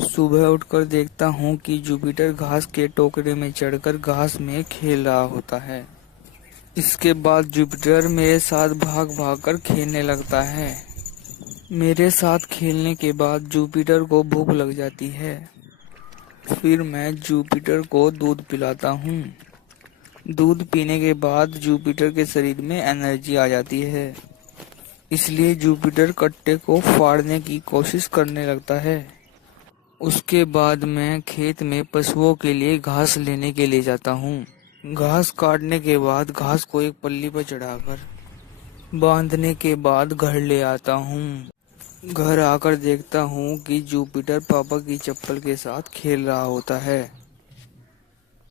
सुबह उठकर देखता हूँ कि जुपिटर घास के टोकरे में चढ़कर घास में खेल रहा होता है। इसके बाद जुपिटर मेरे साथ भाग भाग कर खेलने लगता है। मेरे साथ खेलने के बाद जुपिटर को भूख लग जाती है। फिर मैं जुपिटर को दूध पिलाता हूँ। दूध पीने के बाद जुपिटर के शरीर में एनर्जी आ जाती है। इसलिए जुपिटर कट्टे को फाड़ने की कोशिश करने लगता है। उसके बाद मैं खेत में पशुओं के लिए घास लेने के लिए जाता हूँ। घास काटने के बाद घास को एक पल्ली पर चढ़ाकर बांधने के बाद घर ले आता हूँ। घर आकर देखता हूँ कि जुपिटर पापा की चप्पल के साथ खेल रहा होता है।